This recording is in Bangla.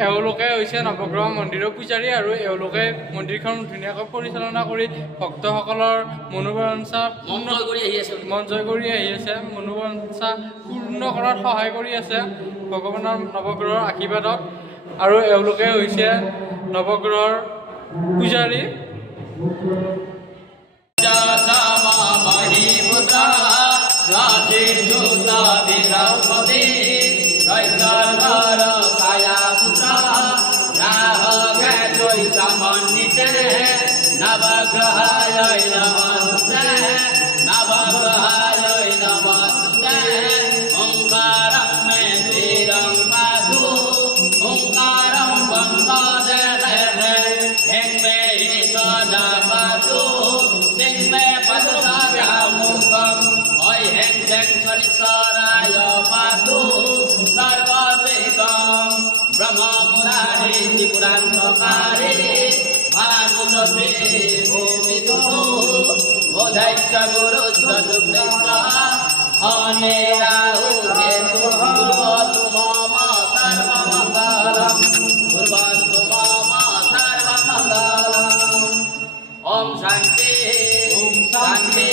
এওঁলোকে হৈছে নৱগ্ৰহ মন্দিৰৰ পূজাৰী আৰু এওঁলোকে মন্দিৰখন ধুনীয়াকৈ পৰিচালনা কৰি ভক্তসকলৰ মনোবাঞ্ছা মন জয় কৰি আহি আছে মনোবাঞ্ছা পূৰ্ণ কৰাত সহায় কৰি আছে ভগৱানৰ নৱগ্ৰহৰ আশীৰ্বাদত আৰু এওঁলোকে হৈছে নৱগ্ৰহৰ পূজাৰী। নবগ্রহায় নমস্তে নবগ্রহায় নমস্তে ওঙ্কারং মে ধীরং পাধু ওঙ্কারং বন্দে দেহে হেং মে সদা পাধু সিং মে পদসাভ্যামুখম ওই হেং সেং সরিসরায় পাধু সর্বদেবং ব্রহ্ম মুরারি ত্রিপুরান্তকারী বোধাইচ্ছ গুরু সদুকৃষ্ণ অনেরাহু কেতু কুর্বতু মম সর্বমঙ্গলম কুর্বতু মম সর্বমঙ্গলম ওম শান্তি শান্তি